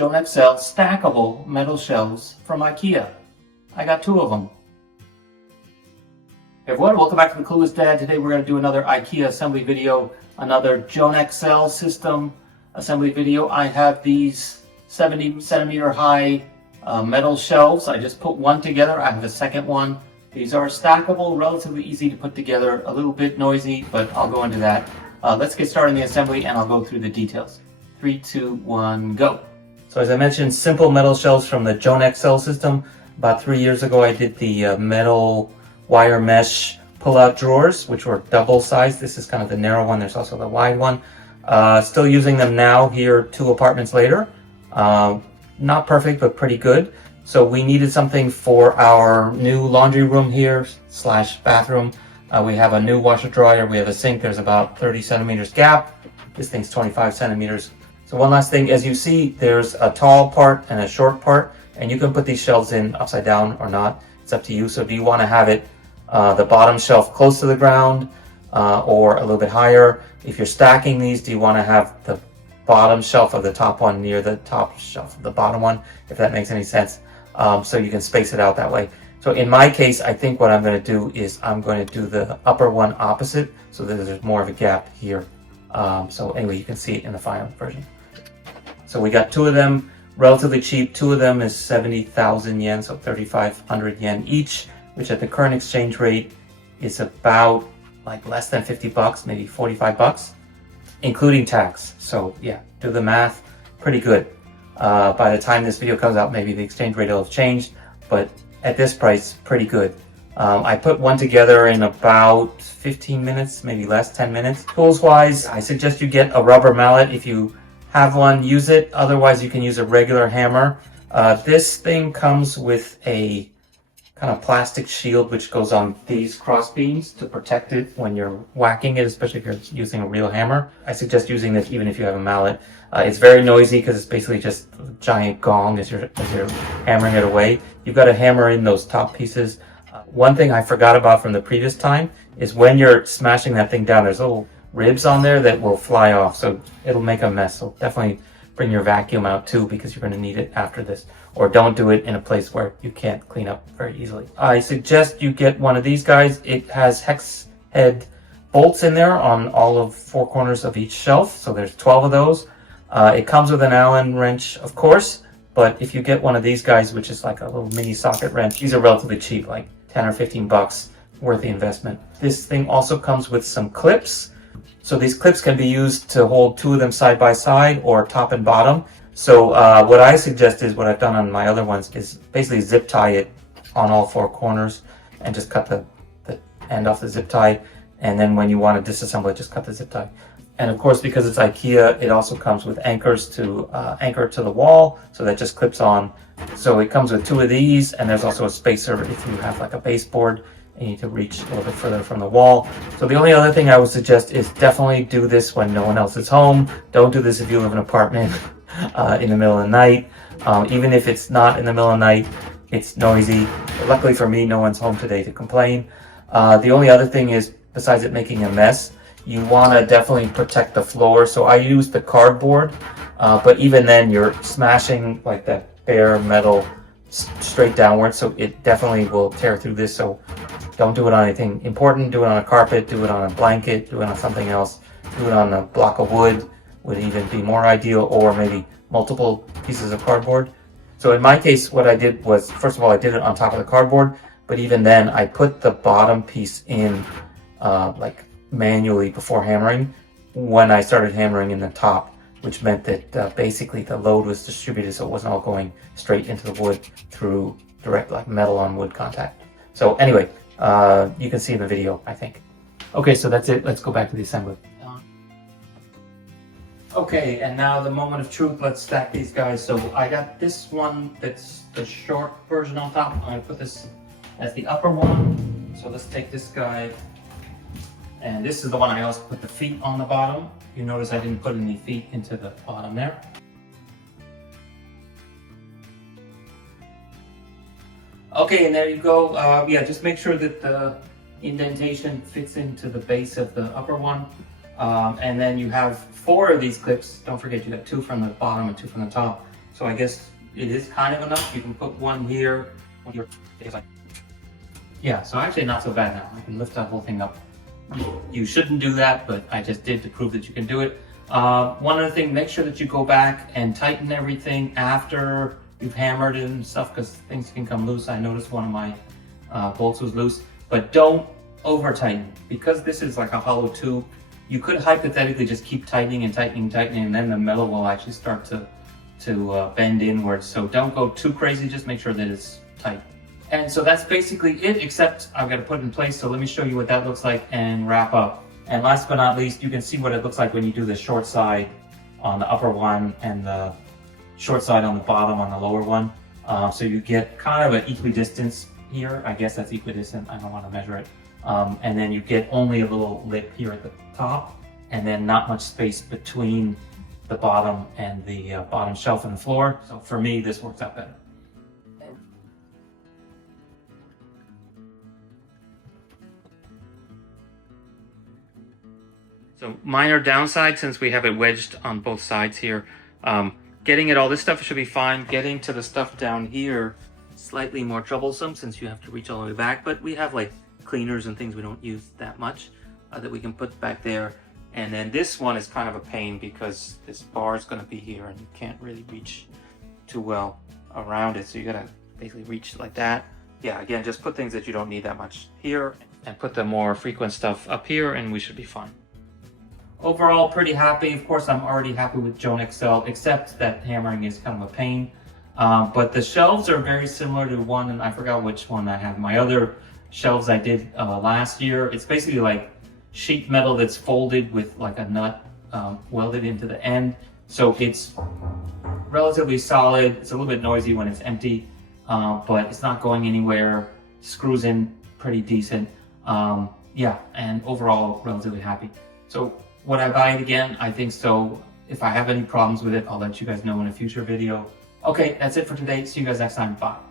Jonaxel stackable metal shelves from IKEA. I got 2 of them. Hey everyone, welcome back to the Clueless Dad. Today we're going to do another IKEA assembly video, another Jonaxel System assembly video. I have these 70 centimeter high metal shelves. I just put one together. I have a second one. These are stackable, relatively easy to put together, a little bit noisy, but I'll go into that. Let's get started in the assembly and I'll go through the details. 3, 2, 1, go. So as I mentioned, simple metal shelves from the Jonaxel system. About 3 years ago I did the metal wire mesh pull-out drawers, which were double sized. This is kind of the narrow one. There's also the wide one. Still using them now here 2 apartments later. Not perfect, but pretty good. So we needed something for our new laundry room here / bathroom. We have a new washer dryer. We have a sink. There's about 30 centimeters gap. This thing's 25 centimeters. So one last thing, as you see, there's a tall part and a short part, and you can put these shelves in upside down or not. It's up to you. So do you want to have it the bottom shelf close to the ground or a little bit higher? If you're stacking these, do you want to have the bottom shelf of the top one near the top shelf of the bottom one, if that makes any sense? So you can space it out that way. So in my case, I think what I'm going to do is I'm going to do the upper one opposite so that there's more of a gap here. So anyway, you can see it in the final version. So we got 2 of them, relatively cheap. 2 of them is 70,000 yen, so 3,500 yen each, which at the current exchange rate is about like less than 50 bucks, maybe 45 bucks, including tax. So yeah, do the math, pretty good. By the time this video comes out, maybe the exchange rate will have changed, but at this price, pretty good. I put one together in about 15 minutes, maybe less, 10 minutes. Tools wise, I suggest you get a rubber mallet. If you have one, use it. Otherwise, you can use a regular hammer. This thing comes with a kind of plastic shield which goes on these cross beams to protect it when you're whacking it, especially if you're using a real hammer. I suggest using this even if you have a mallet. It's very noisy because it's basically just a giant gong as you're hammering it away. You've got to hammer in those top pieces. One thing I forgot about from the previous time is when you're smashing that thing down, there's little ribs on there that will fly off, so it'll make a mess. So definitely bring your vacuum out too, because you're going to need it after this. Or don't do it in a place where you can't clean up very easily. I suggest you get one of these guys. It has hex head bolts in there on all of 4 corners of each shelf, so there's 12 of those. It comes with an Allen wrench, of course, but if you get one of these guys, which is like a little mini socket wrench, these are relatively cheap, like 10 or 15 bucks, worth the investment. This thing also comes with some clips. So these clips can be used to hold 2 of them side by side or top and bottom. So what I suggest is, what I've done on my other ones is basically zip tie it on all 4 corners and just cut the end off the zip tie. And then when you want to disassemble it, just cut the zip tie. And of course, because it's IKEA, it also comes with anchors to anchor to the wall. So that just clips on. So it comes with 2 of these, and there's also a spacer if you have like a baseboard and you need to reach a little bit further from the wall. So the only other thing I would suggest is definitely do this when no one else is home. Don't do this if you live in an apartment in the middle of the night. Even if it's not in the middle of the night, it's noisy. But luckily for me, no one's home today to complain. The only other thing is, besides it making a mess, you want to definitely protect the floor. So I use the cardboard, but even then you're smashing like that bare metal straight downwards, so it definitely will tear through this. So don't do it on anything important. Do it on a carpet, do it on a blanket, do it on something else, do it on a block of wood would even be more ideal, or maybe multiple pieces of cardboard. So in my case, what I did was, first of all, I did it on top of the cardboard, but even then I put the bottom piece in like manually before hammering when I started hammering in the top, which meant that basically the load was distributed, so it wasn't all going straight into the wood through direct like metal on wood contact. So anyway, you can see in the video, I think. Okay, so that's it. Let's go back to the assembly. Okay, and now the moment of truth. Let's stack these guys. So I got this one that's the short version on top. I'm going to put this as the upper one. So let's take this guy. And this is the one I also put the feet on the bottom. You notice I didn't put any feet into the bottom there. Okay, and there you go. Yeah, just make sure that the indentation fits into the base of the upper one. And then you have 4 of these clips. Don't forget, you got 2 from the bottom and 2 from the top. So So I guess it is kind of enough. You can put one here, one here. Yeah, so actually not so bad now. I can lift that whole thing up. You shouldn't do that, but I just did to prove that you can do it. One other thing, make sure that you go back and tighten everything after you've hammered it and stuff, because things can come loose. I noticed one of my bolts was loose, but don't over tighten. Because this is like a hollow tube, you could hypothetically just keep tightening and tightening and tightening, and then the metal will actually start to bend inwards. So don't go too crazy, just make sure that it's tight. And so that's basically it, except I've got to put it in place. So let me show you what that looks like and wrap up. And last but not least, you can see what it looks like when you do the short side on the upper one and the short side on the bottom on the lower one. So you get kind of an equidistance here. I guess that's equidistant. I don't want to measure it. And then you get only a little lip here at the top, and then not much space between the bottom and the bottom shelf and the floor. So for me, this works out better. So minor downside, since we have it wedged on both sides here, getting it all this stuff should be fine. Getting to the stuff down here, slightly more troublesome since you have to reach all the way back, but we have like cleaners and things we don't use that much that we can put back there. And then this one is kind of a pain because this bar is going to be here and you can't really reach too well around it. So you got to basically reach like that. Yeah, again, just put things that you don't need that much here and put the more frequent stuff up here and we should be fine. Overall, pretty happy. Of course, I'm already happy with Jonaxel, except that hammering is kind of a pain. But the shelves are very similar to one, and I forgot which one I have. My other shelves I did last year. It's basically like sheet metal that's folded with like a nut welded into the end. So it's relatively solid. It's a little bit noisy when it's empty, but it's not going anywhere. Screws in pretty decent. Yeah, and overall, relatively happy. So would I buy it again? I think so. If I have any problems with it, I'll let you guys know in a future video. Okay, that's it for today. See you guys next time. Bye.